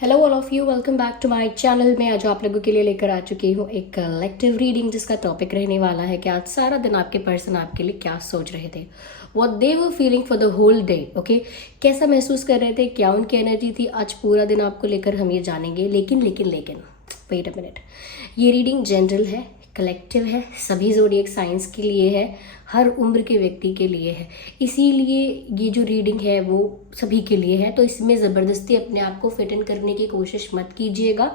Hello all of you, welcome back to my channel. मैं आज आप लोगों के लिए लेकर आ चुकी हूँ एक कलेक्टिव रीडिंग जिसका टॉपिक रहने वाला है कि आज सारा दिन आपके पर्सन आपके लिए क्या सोच रहे थे, what they were feeling for the whole day. Okay, कैसा महसूस कर रहे थे, क्या उनकी एनर्जी थी। आज पूरा दिन आपको लेकर हम ये जानेंगे। लेकिन वेट अ मिनट, ये रीडिंग जनरल है, कलेक्टिव है, सभी ज़ोडिएक साइंस के लिए है, हर उम्र के व्यक्ति के लिए है। इसीलिए ये जो रीडिंग है वो सभी के लिए है। तो इसमें ज़बरदस्ती अपने आप को फिट इन करने की कोशिश मत कीजिएगा।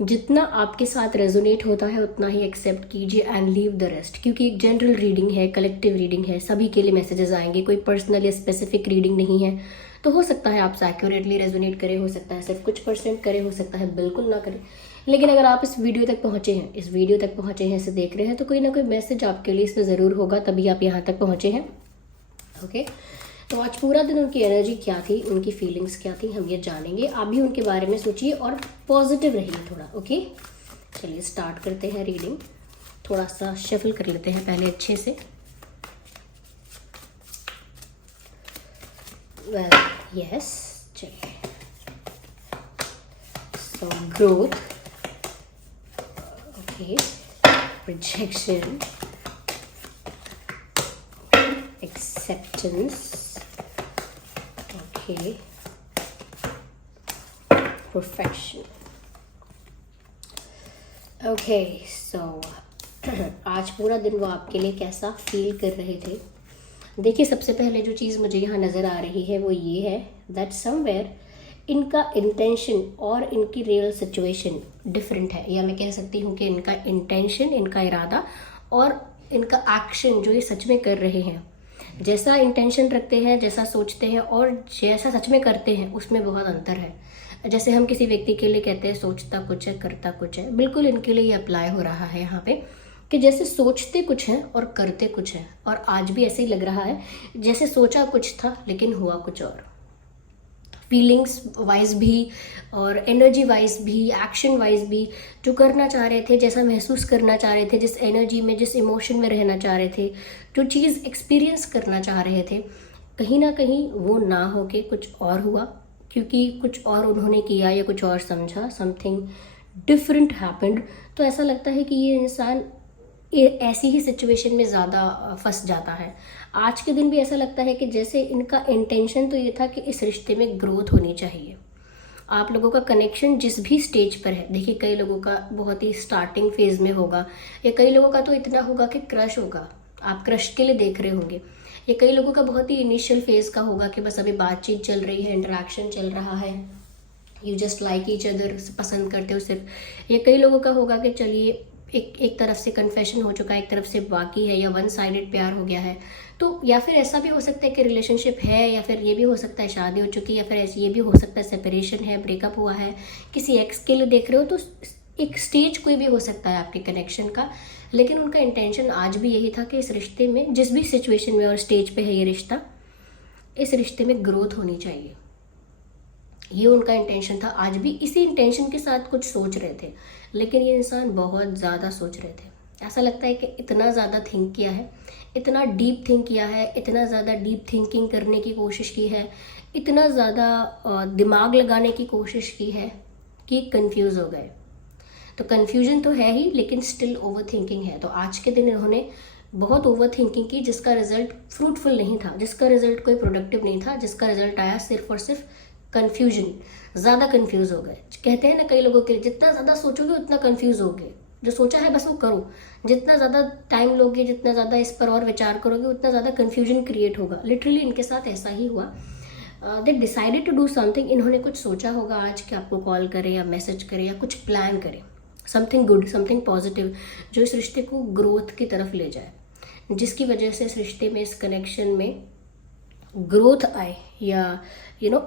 जितना आपके साथ रेजोनेट होता है उतना ही एक्सेप्ट कीजिए एंड लीव द रेस्ट, क्योंकि एक जनरल रीडिंग है, कलेक्टिव रीडिंग है, सभी के लिए मैसेजेस आएंगे, कोई पर्सनल या स्पेसिफिक रीडिंग नहीं है। तो हो सकता है आपसे एक्यूरेटली रेजोनेट करे, हो सकता है सिर्फ कुछ परसेंट करे, हो सकता है बिल्कुल ना करे। लेकिन अगर आप इस वीडियो तक पहुंचे हैं, इसे देख रहे हैं, तो कोई ना कोई मैसेज आपके लिए इसमें ज़रूर होगा, तभी आप यहाँ तक पहुंचे हैं। ओके, तो आज पूरा दिन उनकी एनर्जी क्या थी, उनकी फीलिंग्स क्या थी, हम ये जानेंगे। आप भी उनके बारे में सोचिए और पॉजिटिव रहिए थोड़ा। ओके, चलिए स्टार्ट करते हैं रीडिंग। थोड़ा सा शफल कर लेते हैं पहले अच्छे से। वेल यस, चलिए। So growth, okay, projection, acceptance, okay, perfection. Okay, so आज पूरा दिन वो आपके लिए कैसा फील कर रहे थे। देखिए, सबसे पहले जो चीज़ मुझे यहाँ नज़र आ रही है वो ये है दैट समवेयर इनका इंटेंशन और इनकी रियल सिचुएशन डिफरेंट है, या मैं कह सकती हूँ कि इनका इंटेंशन, इनका इरादा और इनका एक्शन जो ये सच में कर रहे हैं, जैसा इंटेंशन रखते हैं, जैसा सोचते हैं और जैसा सच में करते हैं, उसमें बहुत अंतर है। जैसे हम किसी व्यक्ति के लिए कहते हैं सोचता कुछ है करता कुछ है, बिल्कुल इनके लिए ये अप्लाई हो रहा है यहाँ पे कि जैसे सोचते कुछ है और करते कुछ है। और आज भी ऐसे ही लग रहा है जैसे सोचा कुछ था लेकिन हुआ कुछ और। फीलिंग्स वाइज भी और एनर्जी वाइज भी, एक्शन वाइज भी, जो करना चाह रहे थे, जैसा महसूस करना चाह रहे थे, जिस एनर्जी में, जिस इमोशन में रहना चाह रहे थे, जो चीज़ एक्सपीरियंस करना चाह रहे थे, कहीं ना कहीं वो ना होके कुछ और हुआ, क्योंकि कुछ और उन्होंने किया या कुछ और समझा, समथिंग डिफरेंट हैपेंड। तो ऐसा लगता है कि ये इंसान ऐसी ही सिचुएशन में ज़्यादा फंस जाता है। आज के दिन भी ऐसा लगता है कि जैसे इनका इंटेंशन तो ये था कि इस रिश्ते में ग्रोथ होनी चाहिए। आप लोगों का कनेक्शन जिस भी स्टेज पर है, देखिए कई लोगों का बहुत ही स्टार्टिंग फेज में होगा, या कई लोगों का तो इतना होगा कि क्रश होगा, आप क्रश के लिए देख रहे होंगे, या कई लोगों का बहुत ही इनिशियल फेज का होगा कि बस अभी बातचीत चल रही है, इंटरेक्शन चल रहा है, you just like each other, पसंद करते हो सिर्फ। या कई लोगों का होगा कि चलिए एक तरफ से कन्फेशन हो चुका है, एक तरफ से बाकी है, या वन साइडेड प्यार हो गया है। तो या फिर ऐसा भी हो सकता है कि रिलेशनशिप है, या फिर ये भी हो सकता है शादी हो चुकी है, या फिर ऐसे ये भी हो सकता है सेपरेशन है, ब्रेकअप हुआ है, किसी एक्स के लिए देख रहे हो। तो एक स्टेज कोई भी हो सकता है आपके कनेक्शन का, लेकिन उनका इंटेंशन आज भी यही था कि इस रिश्ते में, जिस भी सिचुएशन में और स्टेज पे है ये रिश्ता, इस रिश्ते में ग्रोथ होनी चाहिए। ये उनका इंटेंशन था। आज भी इसी इंटेंशन के साथ कुछ सोच रहे थे, लेकिन ये इंसान बहुत ज़्यादा सोच रहे थे। ऐसा लगता है कि इतना ज़्यादा थिंक किया है, इतना डीप थिंक किया है, इतना ज़्यादा डीप थिंकिंग करने की कोशिश की है, इतना ज़्यादा दिमाग लगाने की कोशिश की है कि कंफ्यूज हो गए। तो कन्फ्यूजन तो है ही, लेकिन स्टिल ओवर थिंकिंग है। तो आज के दिन इन्होंने बहुत ओवर थिंकिंग की, जिसका रिजल्ट फ्रूटफुल नहीं था, जिसका रिजल्ट कोई प्रोडक्टिव नहीं था, जिसका रिजल्ट आया सिर्फ और सिर्फ कन्फ्यूजन। ज़्यादा कन्फ्यूज हो गए। कहते हैं ना कई लोगों के लिए, जितना ज़्यादा सोचोगे उतना कन्फ्यूज होगे। जो सोचा है बस वो करो, जितना ज़्यादा टाइम लोगे, जितना ज़्यादा इस पर और विचार करोगे, उतना ज़्यादा कन्फ्यूजन क्रिएट होगा। लिटरली इनके साथ ऐसा ही हुआ। They decided to do something. इन्होंने कुछ सोचा होगा आज कि आपको कॉल करे या मैसेज करे या कुछ प्लान करे, समथिंग गुड, समथिंग पॉजिटिव, जो इस रिश्ते को ग्रोथ की तरफ ले जाए, जिसकी वजह से इस रिश्ते में, इस कनेक्शन में ग्रोथ आए, या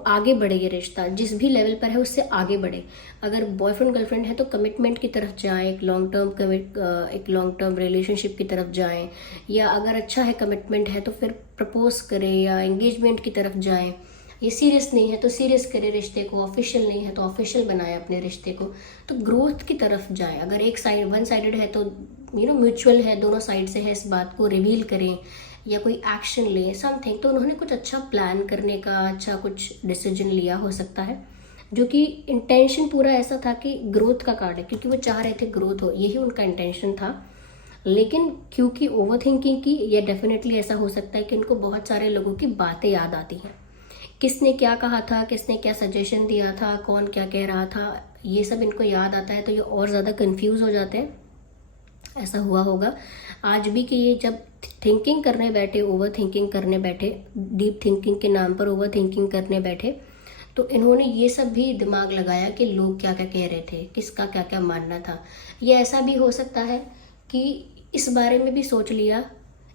आगे बढ़े। ये रिश्ता जिस भी लेवल पर है उससे आगे बढ़े। अगर बॉयफ्रेंड गर्लफ्रेंड है तो कमिटमेंट की तरफ जाएं, एक लॉन्ग टर्म रिलेशनशिप की तरफ जाएं, या अगर अच्छा है कमिटमेंट है तो फिर प्रपोज करें या एंगेजमेंट की तरफ जाएं। ये सीरियस नहीं है तो सीरियस करें रिश्ते को, ऑफिशियल नहीं है तो ऑफिशियल बनाए अपने रिश्ते को। तो ग्रोथ की तरफ जाएं। अगर एक साइड वन साइडेड है तो म्यूचुअल है, दोनों साइड से है, इस बात को रिवील करें या कोई एक्शन ले, समथिंग। तो उन्होंने कुछ अच्छा प्लान करने का, अच्छा कुछ डिसीजन लिया हो सकता है, जो कि इंटेंशन पूरा ऐसा था कि ग्रोथ का कार्ड है, क्योंकि वो चाह रहे थे ग्रोथ हो, यही उनका इंटेंशन था। लेकिन क्योंकि ओवर थिंकिंग की, या डेफिनेटली ऐसा हो सकता है कि उनको बहुत सारे लोगों की बातें याद आती हैं, किसने क्या कहा था, किसने क्या सजेशन दिया था, कौन क्या कह रहा था, ये सब इनको याद आता है, तो ये और ज़्यादा कंफ्यूज हो जाते हैं। ऐसा हुआ होगा आज भी कि ये जब थिंकिंग करने बैठे, ओवर थिंकिंग करने बैठे, डीप थिंकिंग के नाम पर ओवर थिंकिंग करने बैठे, तो इन्होंने ये सब भी दिमाग लगाया कि लोग क्या क्या कह रहे थे, किसका क्या क्या मानना था। ये ऐसा भी हो सकता है कि इस बारे में भी सोच लिया,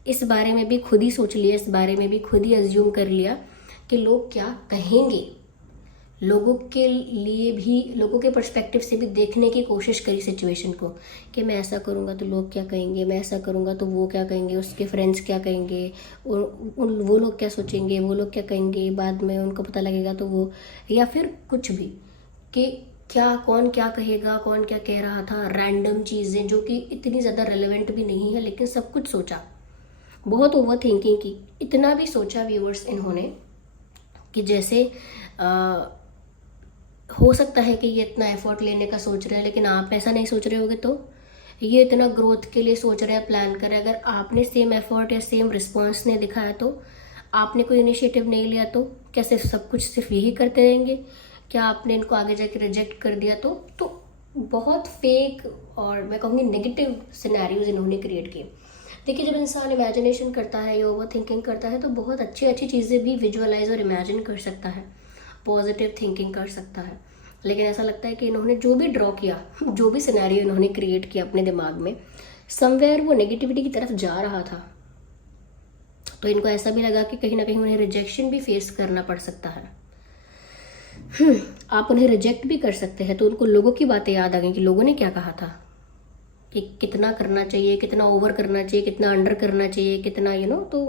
इस बारे में भी खुद ही सोच लिया, इस बारे में भी खुद ही अज्यूम कर लिया कि लोग क्या कहेंगे, लोगों के लिए भी, लोगों के पर्सपेक्टिव से भी देखने की कोशिश करी सिचुएशन को, कि मैं ऐसा करूँगा तो लोग क्या कहेंगे, मैं ऐसा करूँगा तो वो क्या कहेंगे, उसके फ्रेंड्स क्या कहेंगे, वो लोग क्या सोचेंगे, वो लोग क्या कहेंगे, बाद में उनको पता लगेगा तो वो, या फिर कुछ भी, कि क्या कौन क्या कहेगा, कौन क्या कह रहा था, रैंडम चीज़ें जो कि इतनी ज़्यादा रेलेवेंट भी नहीं है, लेकिन सब कुछ सोचा, बहुत ओवर थिंकिंग की। इतना भी सोचा व्यूअर्स इन्होंने कि जैसे हो सकता है कि ये इतना एफर्ट लेने का सोच रहे हैं, लेकिन आप ऐसा नहीं सोच रहे होगे, तो ये इतना ग्रोथ के लिए सोच रहे हैं, प्लान कर रहे हैं, अगर आपने सेम एफर्ट या सेम रिस्पॉन्स नहीं दिखाया, तो आपने कोई इनिशिएटिव नहीं लिया, तो क्या सिर्फ सब कुछ सिर्फ यही करते रहेंगे, क्या आपने इनको आगे जाके रिजेक्ट कर दिया, तो बहुत फेक और मैं कहूँगी नेगेटिव सिनेरियोज इन्होंने क्रिएट किए। देखिए, जब इंसान इमेजिनेशन करता है या ओवर थिंकिंग करता है, तो बहुत अच्छी अच्छी चीज़ें भी विजुअलाइज और इमेजिन कर सकता है, पॉजिटिव थिंकिंग कर सकता है। लेकिन ऐसा लगता है कि इन्होंने जो भी ड्रॉ किया, जो भी सिनेरियो इन्होंने क्रिएट किया अपने दिमाग में, समवेयर वो नेगेटिविटी की तरफ जा रहा था। तो इनको ऐसा भी लगा कि कहीं ना कहीं उन्हें रिजेक्शन भी फेस करना पड़ सकता है। आप उन्हें रिजेक्ट भी कर सकते हैं, तो उनको लोगों की बातें याद आ गई कि लोगों ने क्या कहा था, कि कितना करना चाहिए, कितना ओवर करना चाहिए, कितना अंडर करना चाहिए, कितना तो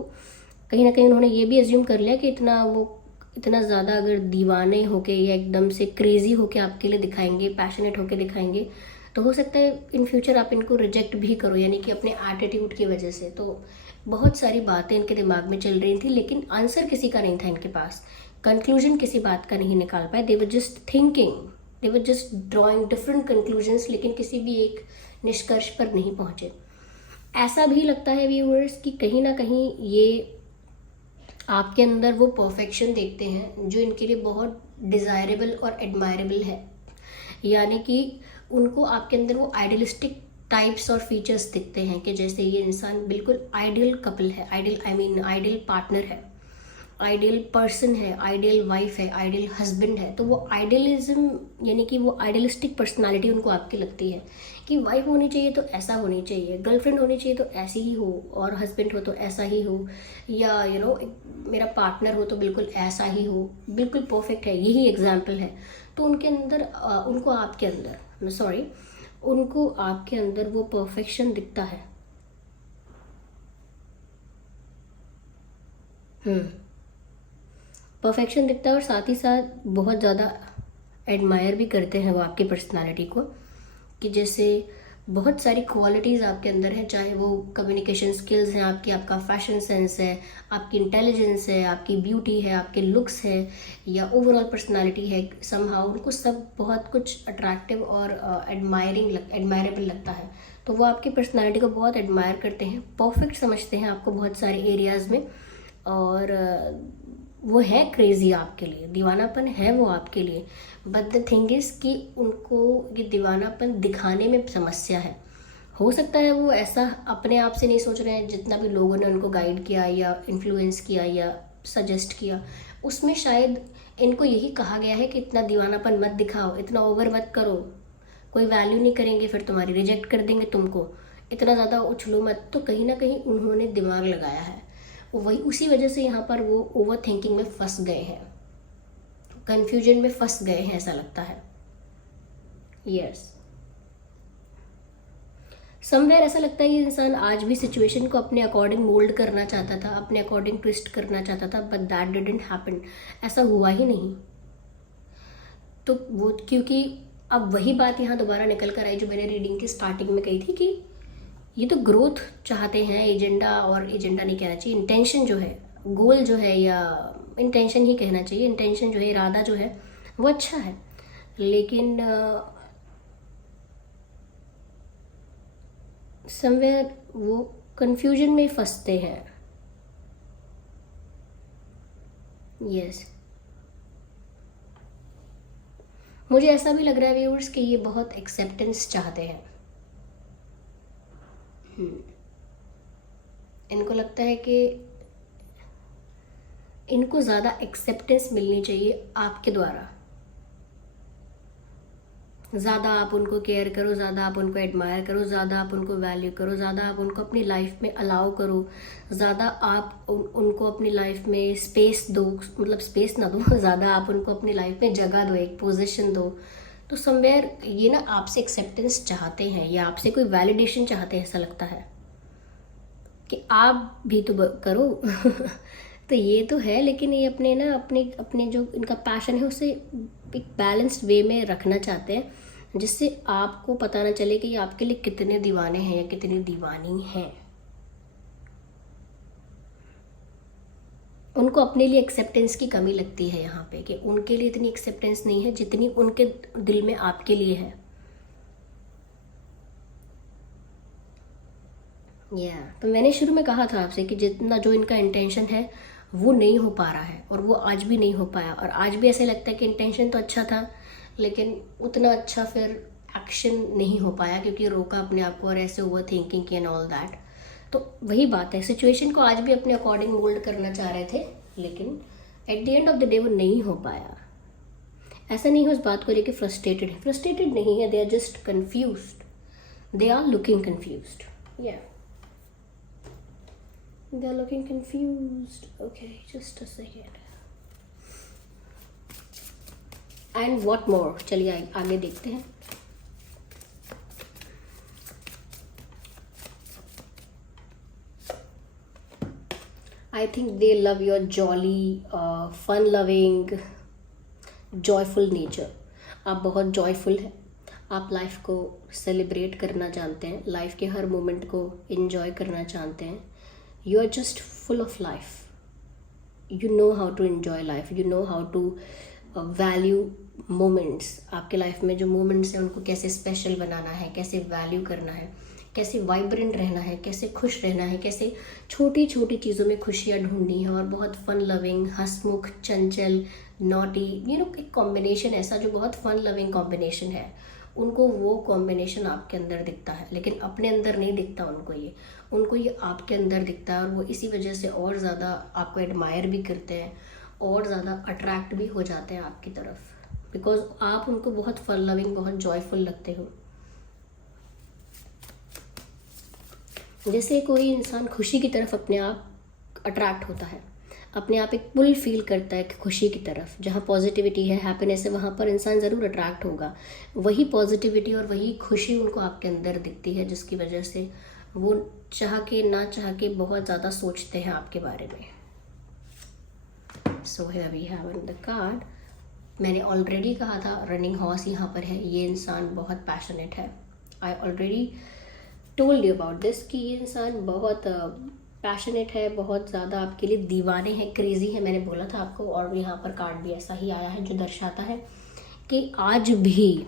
कहीं ना कहीं उन्होंने ये भी एज्यूम कर लिया कि इतना ज़्यादा अगर दीवाने होके या एकदम से क्रेजी होके आपके लिए दिखाएंगे, पैशनेट होके दिखाएंगे, तो हो सकता है इन फ्यूचर आप इनको रिजेक्ट भी करो, यानी कि अपने एटीट्यूड की वजह से। तो बहुत सारी बातें इनके दिमाग में चल रही थी, लेकिन आंसर किसी का नहीं था इनके पास, कंक्लूजन किसी बात का नहीं निकाल पाए। They were just thinking, they were just drawing different conclusions, लेकिन किसी भी एक निष्कर्ष पर नहीं पहुंचे। ऐसा भी लगता है व्यूअर्स कि कहीं ना कहीं ये आपके अंदर वो परफेक्शन देखते हैं जो इनके लिए बहुत डिज़ायरेबल और एडमायरेबल है, यानी कि उनको आपके अंदर वो आइडियलिस्टिक टाइप्स और फीचर्स दिखते हैं, कि जैसे ये इंसान बिल्कुल आइडियल कपल है, आइडियल पार्टनर है, आइडियल पर्सन है, आइडियल वाइफ है, आइडियल हस्बैंड है। तो वो आइडियलिज्म, यानी कि वो आइडियलिस्टिक पर्सनालिटी उनको आपकी लगती है, कि वाइफ होनी चाहिए तो ऐसा होनी चाहिए, गर्लफ्रेंड होनी चाहिए तो ऐसी ही हो, और हस्बैंड हो तो ऐसा ही हो, या मेरा पार्टनर हो तो बिल्कुल ऐसा ही हो, बिल्कुल परफेक्ट है, यही एग्जाम्पल है। तो उनके अंदर उनको आपके अंदर वो परफेक्शन दिखता है। परफेक्शन दिखता है, और साथ ही साथ बहुत ज़्यादा एडमायर भी करते हैं वो आपकी पर्सनालिटी को, कि जैसे बहुत सारी क्वालिटीज़ आपके अंदर हैं, चाहे वो कम्युनिकेशन स्किल्स हैं आपकी, आपका फैशन सेंस है, आपकी इंटेलिजेंस है, आपकी ब्यूटी है, आपके लुक्स है, या ओवरऑल पर्सनालिटी है, समहाउ उनको सब बहुत कुछ अट्रैक्टिव और एडमायरेबल लगता है। तो वो आपकी पर्सनालिटी को बहुत एडमायर करते हैं, परफेक्ट समझते हैं आपको बहुत सारे एरियाज़ में, और वो है क्रेजी आपके लिए, दीवानापन है वो आपके लिए। बट द थिंग इज़ कि उनको ये दीवानापन दिखाने में समस्या है। हो सकता है वो ऐसा अपने आप से नहीं सोच रहे हैं, जितना भी लोगों ने उनको गाइड किया या इन्फ्लुएंस किया या सजेस्ट किया, उसमें शायद इनको यही कहा गया है कि इतना दीवानापन मत दिखाओ, इतना ओवर मत करो, कोई वैल्यू नहीं करेंगे, फिर तुम्हारी रिजेक्ट कर देंगे तुमको, इतना ज़्यादा उछलो मत। तो कहीं ना कहीं उन्होंने दिमाग लगाया है, वही उसी वजह से यहाँ पर वो ओवर थिंकिंग में फंस गए हैं, कंफ्यूजन में फंस गए हैं, ऐसा लगता है। यस, समवेयर ऐसा लगता है कि इंसान आज भी सिचुएशन को अपने अकॉर्डिंग मोल्ड करना चाहता था, अपने अकॉर्डिंग ट्विस्ट करना चाहता था, बट दैट डिडंट हैपन, ऐसा हुआ ही नहीं। तो वो क्योंकि अब वही बात यहाँ दोबारा निकल कर आई जो मैंने रीडिंग की स्टार्टिंग में कही थी, कि ये तो ग्रोथ चाहते हैं, एजेंडा नहीं कहना चाहिए, इंटेंशन जो है, गोल जो है, या इंटेंशन ही कहना चाहिए, इंटेंशन जो है, इरादा जो है वो अच्छा है, लेकिन समवेयर वो कंफ्यूजन में फंसते हैं। यस, मुझे ऐसा भी लग रहा है व्यूअर्स कि ये बहुत एक्सेप्टेंस चाहते हैं। इनको लगता है कि इनको ज़्यादा एक्सेप्टेंस मिलनी चाहिए आपके द्वारा। ज़्यादा आप उनको केयर करो, ज़्यादा आप उनको एडमायर करो, ज़्यादा आप उनको वैल्यू करो, ज़्यादा आप उनको अपनी लाइफ में अलाउ करो, ज़्यादा आप उनको अपनी लाइफ में स्पेस दो, मतलब स्पेस ना दो, ज़्यादा आप उनको अपनी लाइफ में जगह दो, एक पोजीशन दो। तो समवेयर ये ना आपसे एक्सेप्टेंस चाहते हैं या आपसे कोई वैलिडेशन चाहते हैं, ऐसा लगता है कि आप भी तो करो। तो ये तो है, लेकिन ये अपने ना अपने अपने जो इनका पैशन है उसे एक बैलेंस्ड वे में रखना चाहते हैं, जिससे आपको पता ना चले कि ये आपके लिए कितने दीवाने हैं या कितनी दीवानी हैं। उनको अपने लिए एक्सेप्टेंस की कमी लगती है यहाँ पे, कि उनके लिए इतनी एक्सेप्टेंस नहीं है जितनी उनके दिल में आपके लिए है। तो मैंने शुरू में कहा था आपसे कि जितना जो इनका इंटेंशन है वो नहीं हो पा रहा है, और वो आज भी नहीं हो पाया, और आज भी ऐसे लगता है कि इंटेंशन तो अच्छा था लेकिन उतना अच्छा फिर एक्शन नहीं हो पाया, क्योंकि रोका अपने आप को और ऐसे ओवर थिंकिंग की एंड ऑल दैट। तो वही बात है, सिचुएशन को आज भी अपने अकॉर्डिंग मोल्ड करना चाह रहे थे, लेकिन at the end of the day वो नहीं हो पाया। ऐसा नहीं है उस बात को लेकर फ्रस्ट्रेटेड नहीं है, they are just confused, they are looking confused. They're looking confused. Okay, just a second. And what more? चलिए आगे देखते हैं। I think they love your jolly, fun-loving, joyful nature. आप बहुत joyful हैं। आप लाइफ को सेलिब्रेट करना जानते हैं, लाइफ के हर मोमेंट को enjoy करना जानते हैं। You are just full of life. You know how to enjoy life. You know how to value moments. आपके लाइफ में जो मोमेंट्स हैं उनको कैसे स्पेशल बनाना है, कैसे वैल्यू करना है, कैसे वाइब्रेंट रहना है, कैसे खुश रहना है, कैसे छोटी छोटी चीज़ों में खुशियाँ ढूंढनी है, और बहुत फन लविंग, हंसमुख, चंचल, नॉटी, एक कॉम्बिनेशन ऐसा जो बहुत फन लविंग कॉम्बिनेशन है। उनको वो कॉम्बिनेशन आपके अंदर दिखता है, लेकिन अपने अंदर नहीं दिखता उनको ये आपके अंदर दिखता है, और वो इसी वजह से और ज़्यादा आपको एडमायर भी करते हैं और ज़्यादा अट्रैक्ट भी हो जाते हैं आपकी तरफ, बिकॉज आप उनको बहुत फन लविंग, बहुत जॉयफुल लगते हो। जैसे कोई इंसान खुशी की तरफ अपने आप अट्रैक्ट होता है, अपने आप एक पुल फील करता है कि खुशी की तरफ, जहाँ पॉजिटिविटी है, हैप्पीनेस है, वहाँ पर इंसान ज़रूर अट्रैक्ट होगा। वही पॉजिटिविटी और वही खुशी उनको आपके अंदर दिखती है, जिसकी वजह से वो चाह के ना चाह के बहुत ज़्यादा सोचते हैं आपके बारे में। So here we have in the card. मैंने ऑलरेडी कहा था रनिंग हॉर्स यहाँ पर है, ये इंसान बहुत पैशनेट है। I already told you about this कि ये इंसान बहुत पैशनेट है, बहुत ज़्यादा आपके लिए दीवाने हैं, क्रेजी है, मैंने बोला था आपको। और यहाँ पर कार्ड भी ऐसा ही आया है जो दर्शाता है कि आज भी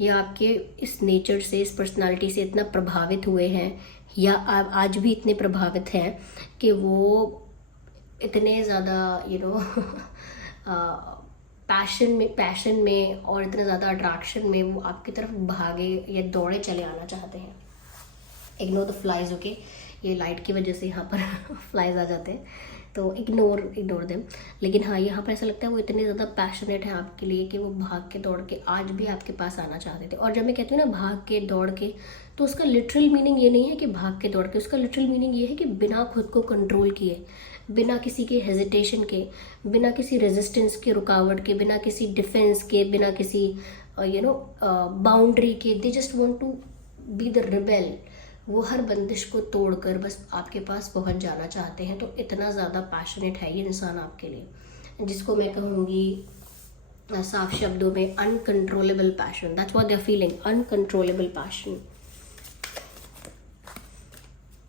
ये आपके इस नेचर से, इस पर्सनालिटी से इतना प्रभावित हुए हैं, या आज भी इतने प्रभावित हैं कि वो इतने ज़्यादा पैशन में और इतना ज़्यादा अट्रैक्शन में वो आपकी तरफ भागे या दौड़े चले आना चाहते हैं। इग्नोर द फ्लाइज, ओके, ये लाइट की वजह से यहाँ पर फ्लाइज आ जाते हैं, तो इग्नोर देम। लेकिन हाँ, यहाँ पर ऐसा लगता है वो इतने ज़्यादा पैशनेट हैं आपके लिए कि वो भाग के दौड़ के आज भी आपके पास आना चाहते थे। और जब मैं कहती हूँ ना भाग के दौड़ के, तो उसका लिटरल मीनिंग ये नहीं है कि भाग के दौड़ के, उसका लिटरल मीनिंग ये है कि बिना खुद को कंट्रोल किए, बिना किसी के हेजिटेशन के, बिना किसी रेजिस्टेंस के, रुकावट के, बिना किसी डिफेंस के, बिना किसी बाउंड्री के, they just want to be the rebel. वो हर बंदिश को तोड़कर बस आपके पास पहुंच जाना चाहते हैं। तो इतना ज़्यादा पैशनेट है ये इंसान आपके लिए, जिसको मैं कहूँगी साफ शब्दों में uncontrollable passion. That's what they are feeling, uncontrollable passion.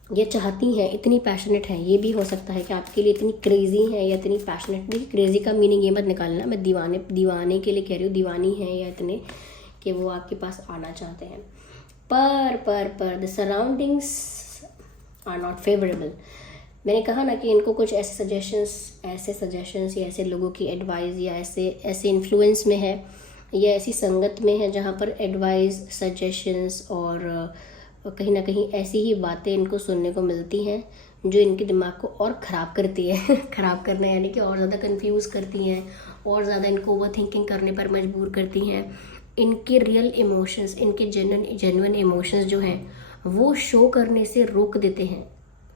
या चाहती हैं, इतनी पैशनेट हैं। ये भी हो सकता है कि आपके लिए इतनी क्रेजी हैं या इतनी पैशनेट। नहीं, क्रेजी का मीनिंग ये मत निकालना, मैं दीवाने के लिए कह रही हूँ, दीवानी हैं या इतने कि वो आपके पास आना चाहते हैं। पर the surroundings are not favourable. मैंने कहा ना कि इनको कुछ ऐसे सजेशंस या ऐसे लोगों की एडवाइस या ऐसे इन्फ्लुएंस में है या ऐसी संगत में है जहाँ पर एडवाइस, सजेशंस और कहीं ना कहीं ऐसी ही बातें इनको सुनने को मिलती हैं जो इनके दिमाग को और ख़राब करती है ख़राब करना यानी कि और ज़्यादा कंफ्यूज करती हैं, और ज़्यादा इनको ओवर थिंकिंग करने पर मजबूर करती हैं। इनके रियल इमोशंस, इनके जेन्युइन इमोशंस जो हैं वो शो करने से रोक देते हैं।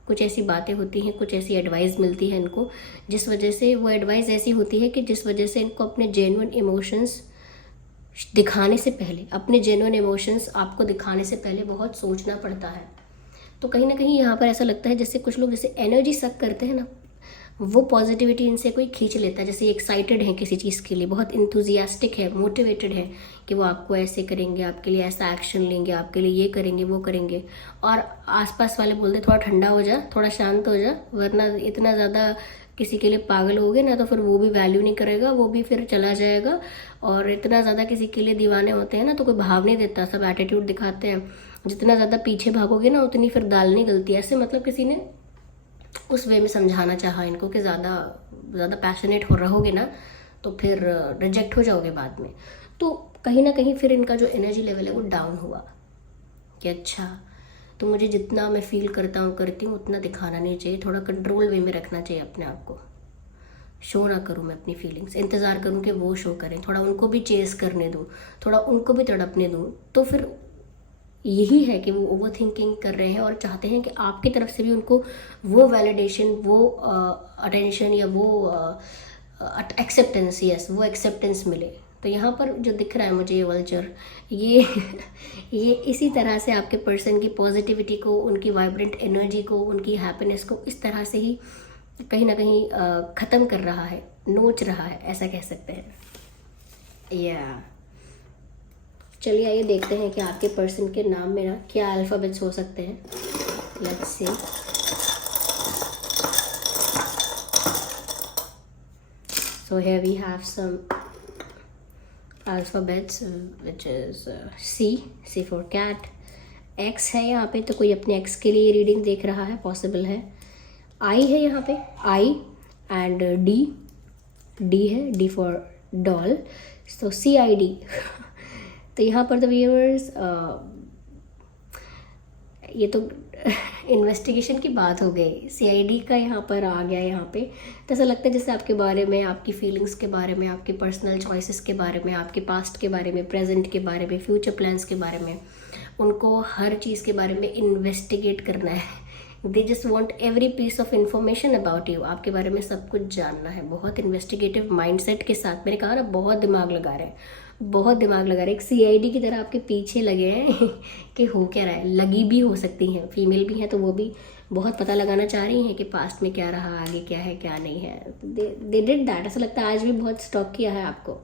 कुछ ऐसी बातें होती हैं, कुछ ऐसी एडवाइस मिलती है इनको, जिस वजह से वो एडवाइस ऐसी होती है कि जिस वजह से इनको अपने जेन्युइन इमोशंस दिखाने से पहले, अपने जेन्युइन इमोशंस आपको दिखाने से पहले बहुत सोचना पड़ता है। तो कहीं ना कहीं यहाँ पर ऐसा लगता है जैसे कुछ लोग जैसे एनर्जी सक करते हैं ना, वो पॉजिटिविटी इनसे कोई खींच लेता है। जैसे एक्साइटेड हैं किसी चीज़ के लिए, बहुत इंथुजियास्टिक है, मोटिवेटेड है कि वो आपको ऐसे करेंगे, आपके लिए ऐसा एक्शन लेंगे, आपके लिए ये करेंगे, वो करेंगे। और आसपास वाले बोलते थोड़ा ठंडा हो जा, थोड़ा शांत हो जा, वरना इतना ज़्यादा किसी के लिए पागल हो गए ना तो फिर वो भी वैल्यू नहीं करेगा, वो भी फिर चला जाएगा। और इतना ज़्यादा किसी के लिए दीवाने होते हैं ना तो कोई भाव नहीं देता, सब एटीट्यूड दिखाते हैं। जितना ज़्यादा पीछे भागोगे ना उतनी फिर दाल नहीं गलती। ऐसे मतलब किसी ने उस वे में समझाना चाहा इनको कि ज़्यादा पैशनेट हो रहोगे ना तो फिर रिजेक्ट हो जाओगे बाद में। तो कहीं ना कहीं फिर इनका जो एनर्जी लेवल है वो डाउन हुआ कि अच्छा, तो मुझे जितना मैं फील करती हूँ उतना दिखाना नहीं चाहिए, थोड़ा कंट्रोल वे में रखना चाहिए अपने आप को। शो ना करूँ मैं अपनी फीलिंग्स, इंतज़ार करूँ कि वो शो करें, थोड़ा उनको भी चेस करने दूँ, थोड़ा उनको भी तड़पने दूँ। तो फिर यही है कि वो ओवर थिंकिंग कर रहे हैं और चाहते हैं कि आपकी तरफ से भी उनको वो वैलिडेशन, वो अटेंशन या वो एक्सेप्टेंस, यस वो एक्सेप्टेंस मिले। तो यहाँ पर जो दिख रहा है मुझे ये वल्चर, ये ये इसी तरह से आपके पर्सन की पॉजिटिविटी को, उनकी वाइब्रेंट एनर्जी को, उनकी हैप्पीनेस को इस तरह से ही कहीं ना कहीं ख़त्म कर रहा है, नोच रहा है, ऐसा कह सकते हैं। या चलिए आइए देखते हैं कि आपके पर्सन के नाम में ना क्या अल्फ़ाबेट्स हो सकते हैं। Let's see. So here we have some alphabets which is C for cat, X है यहाँ पे, तो कोई अपने X के लिए रीडिंग देख रहा है, पॉसिबल है। I है यहाँ पे, I एंड D है, D for doll, so CID तो यहाँ पर तो व्यूअर्स ये तो इन्वेस्टिगेशन की बात हो गई, CID का यहाँ पर आ गया। यहाँ पे तो ऐसा लगता है जैसे आपके बारे में, आपकी फीलिंग्स के बारे में, आपके पर्सनल चॉइसेस के बारे में, आपके पास्ट के बारे में, प्रेजेंट के बारे में, फ्यूचर प्लान्स के बारे में, उनको हर चीज़ के बारे में इन्वेस्टिगेट करना है। They just want every piece of information about you, आपके बारे में सब कुछ जानना है। बहुत इन्वेस्टिगेटिव माइंडसेट के साथ, मैंने कहा ना बहुत दिमाग लगा रहे हैं, बहुत दिमाग लगा रहे हैं। एक CID की तरह आपके पीछे लगे हैं कि हो क्या रहा है। लगी भी हो सकती हैं, फीमेल भी हैं तो वो भी बहुत पता लगाना चाह रही हैं कि पास्ट में क्या रहा, आगे क्या है क्या नहीं है। They did that. ऐसा लगता है आज भी बहुत स्टॉक किया है आपको,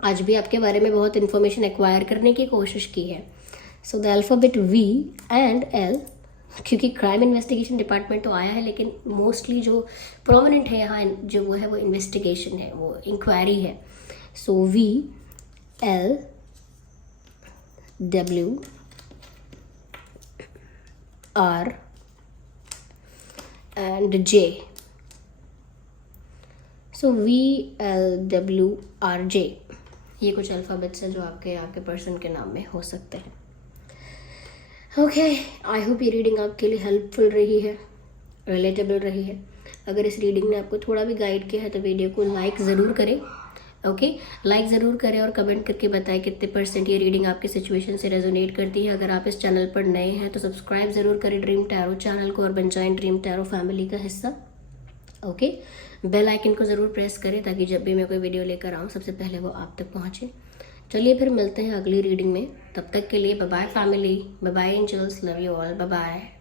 आज भी आपके बारे में बहुत इन्फॉर्मेशन एक्वायर करने की कोशिश की है। So the alphabet V and L, क्योंकि क्राइम इन्वेस्टिगेशन डिपार्टमेंट तो आया है लेकिन मोस्टली जो प्रोमिनेंट है यहाँ जो वो है वो इन्वेस्टिगेशन है, वो इंक्वायरी है। सो V L W R and J। So V L W R J, ये कुछ अल्फ़ाबेट्स हैं जो आपके पर्सन के नाम में हो सकते हैं। ओके, आई होप ये रीडिंग आपके लिए हेल्पफुल रही है, रिलेटेबल रही है। अगर इस रीडिंग ने आपको थोड़ा भी गाइड किया है तो वीडियो को लाइक ज़रूर करें। ओके, लाइक ज़रूर करें और कमेंट करके बताएं कितने % ये रीडिंग आपके सिचुएशन से रेजोनेट करती है। अगर आप इस चैनल पर नए हैं तो सब्सक्राइब ज़रूर करें ड्रीम टैरो चैनल को और बन जाएं ड्रीम टैरो फैमिली का हिस्सा। ओके, बेल आइकन को ज़रूर प्रेस करें ताकि जब भी मैं कोई वीडियो लेकर आऊँ सबसे पहले वो आप तक पहुँचे। चलिए फिर मिलते हैं अगली रीडिंग में, तब तक के लिए bye bye family, bye bye angels, love you all, bye bye.